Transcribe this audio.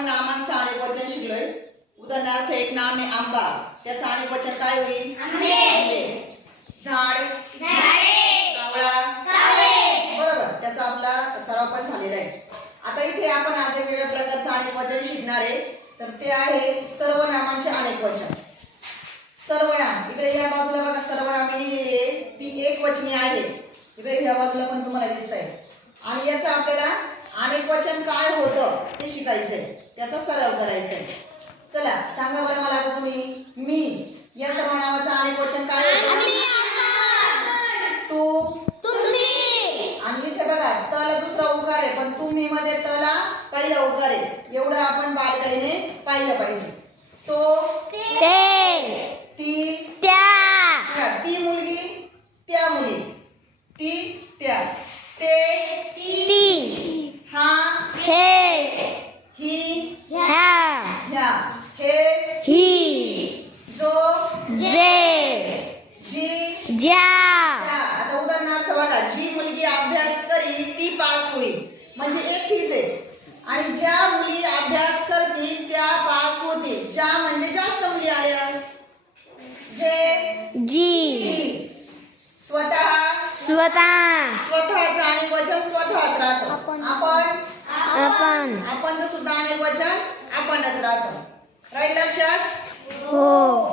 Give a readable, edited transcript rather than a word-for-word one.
आपण नामांचं अनेक वचन शिकलोय. उदाहरणार्थ एक नाम आहे आंबा, त्याचं अनेक वचन काय होईल? आंबे. झाड, झाडे. कावळा, कावळे. बरोबर, त्याचा आपला सराव पण झालेला आहे. आता इथे आपण आज वेगवेगळ्या प्रकारचं अनेक वचन शिकणार आहे. तर ते आहे सर्वनामांचे अनेक वचन. सर्वनाम इकडे या बाजूला बघा, सर्वनामे लिहिलेली आहे ती एक वचनी आहे. इकडे या बाजूला पण तुम्हाला दिसत आहे. आणि याचं आपल्याला अनेक वचन काय होतं ते शिकायचंय, त्याचा सराव करायचा आहे. चला सांगा बरं मला आता तुम्ही. मी या सर्वनामाचं अनेक वचन काय होतं? तू, तुम्ही. आणि इथे बघा तला दुसरा उकार आहे, पण तुम्ही मध्ये तला पहिला उकार आहे. एवढं आपण बारकाईने पाहिलं पाहिजे. तो, ते. ती, त्या. ती मुलगी, त्या मुली. ती, त्या. ते, ती. हा, हे. ही, ह्या. हे, ही. जो, जे. जी, ज्या. आता उदाहरणार्थ बघा, जी मुलगी अभ्यास करील ती पास होईल, म्हणजे एकटीच आहे. आणि ज्या मुली अभ्यास करतील त्या पास होतील. ज्या म्हणजे जास्त मुली आल्या. जे, जी. स्वतः, स्वतःचं अनेक वचन स्वतःच राहतं. आपण सुद्धा अनेक वचन आपणच राहतो. राहील लक्षात? हो.